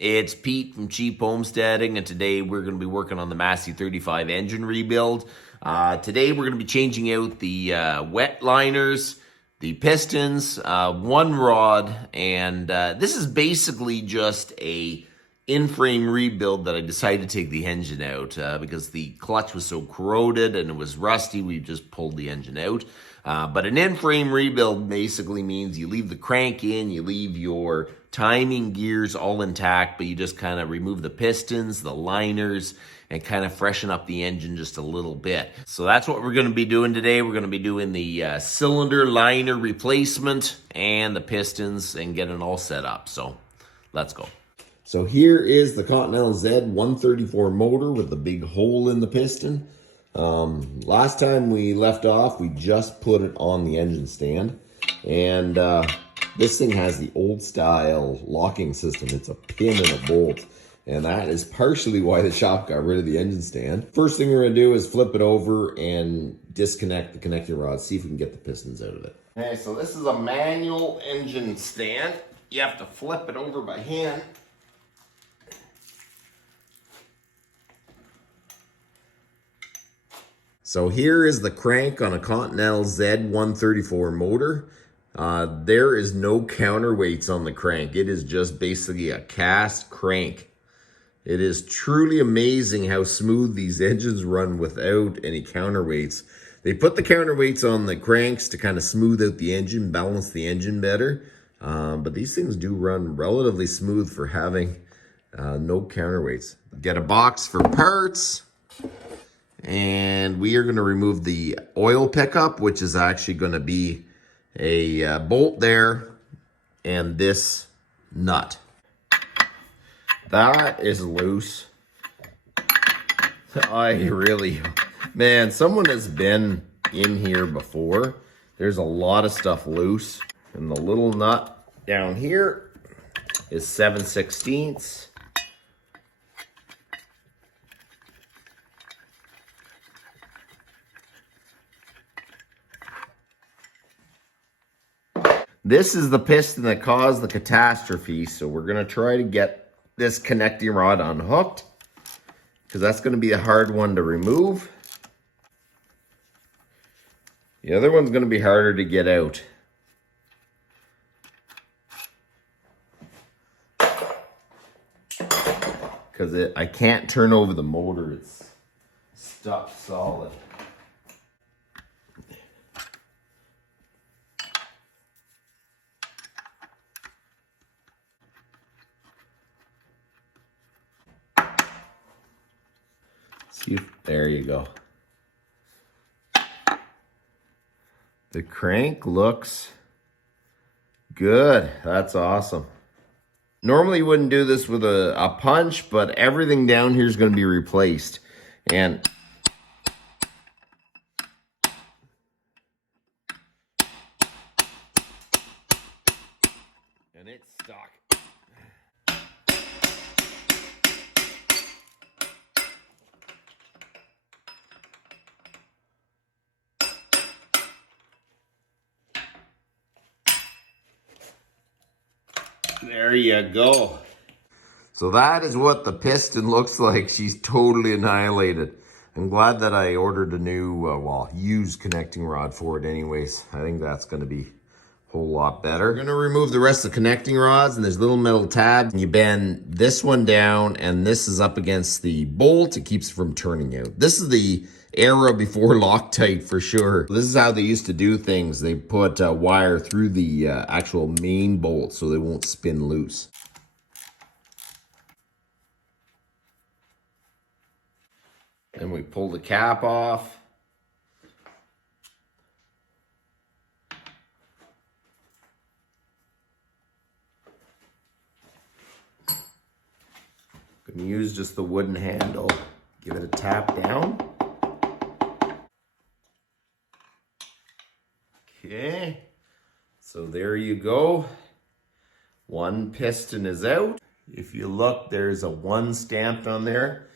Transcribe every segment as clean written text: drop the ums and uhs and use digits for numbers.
It's Pete from Cheap Homesteading, and today we're going to be working on the Massey 35 engine rebuild. Today we're going to be changing out the wet liners, the pistons, one rod, and this is basically just a in-frame rebuild that I decided to take the engine out because the clutch was so corroded and it was rusty. We just pulled the engine out. But an in-frame rebuild basically means you leave the crank in, you leave your timing gears all intact, but you just kind of remove the pistons, the liners, and kind of freshen up the engine just a little bit. So that's what we're going to be doing today. We're going to be doing the cylinder liner replacement and the pistons and getting all set up. So let's go. So here is the Continental Z134 motor with the big hole in the piston. Last time we left off, we just put it on the engine stand, and this thing has the old style locking system. It's a pin and a bolt, and that is partially why the shop got rid of the engine stand. First thing we're gonna do is flip it over and disconnect the connecting rod, see if we can get the pistons out of it. Okay, so this is a manual engine stand. You have to flip it over by hand. So here is the crank on a Continental Z134 motor. There is no counterweights on the crank. It is just basically a cast crank. It is truly amazing how smooth these engines run without any counterweights. They put the counterweights on the cranks to kind of smooth out the engine, balance the engine better. But these things do run relatively smooth for having no counterweights. Get a box for parts. And we are going to remove the oil pickup, which is actually going to be a bolt there, and this nut. That is loose. Man, someone has been in here before. There's a lot of stuff loose. And the little nut down here is 7/16. This is the piston that caused the catastrophe, so we're going to try to get this connecting rod unhooked, because that's going to be a hard one to remove. The other one's going to be harder to get out. Because I can't turn over the motor, it's stuck solid. See, there you go. The crank looks good. That's awesome. Normally you wouldn't do this with a punch, but everything down here is going to be replaced. And it's stuck. There you go. So that is what the piston looks like. She's totally annihilated. I'm glad that I ordered a new, used connecting rod for it anyways. I think that's going to be a whole lot better. We're going to remove the rest of the connecting rods, and there's little metal tabs. You bend this one down, and this is up against the bolt. It keeps it from turning out. This is the era before Loctite for sure. This is how they used to do things. They put wire through the actual main bolt so they won't spin loose. Then we pull the cap off. Gonna use just the wooden handle. Give it a tap down. Okay, so there you go. One piston is out. If you look, there's a 1 stamped on there,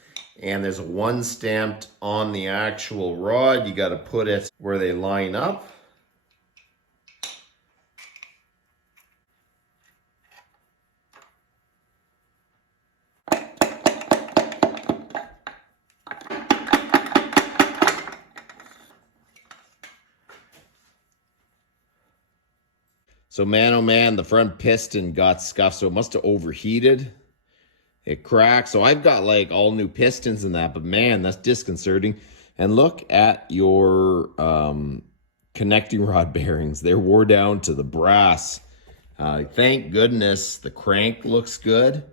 and there's a 1 stamped on the actual rod. You got to put it where they line up. So man, oh man, the front piston got scuffed, so it must have overheated. It cracked. So I've got like all new pistons in that, but man, that's disconcerting. And look at your connecting rod bearings. They're wore down to the brass. Thank goodness the crank looks good.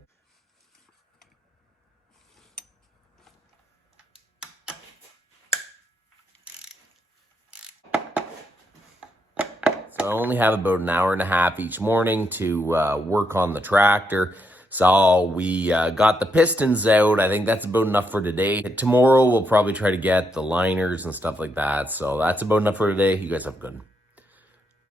So I only have about an hour and a half each morning to work on the tractor. So we got the pistons out. I think that's about enough for today. Tomorrow we'll probably try to get the liners and stuff like that. So that's about enough for today. You guys have a good one.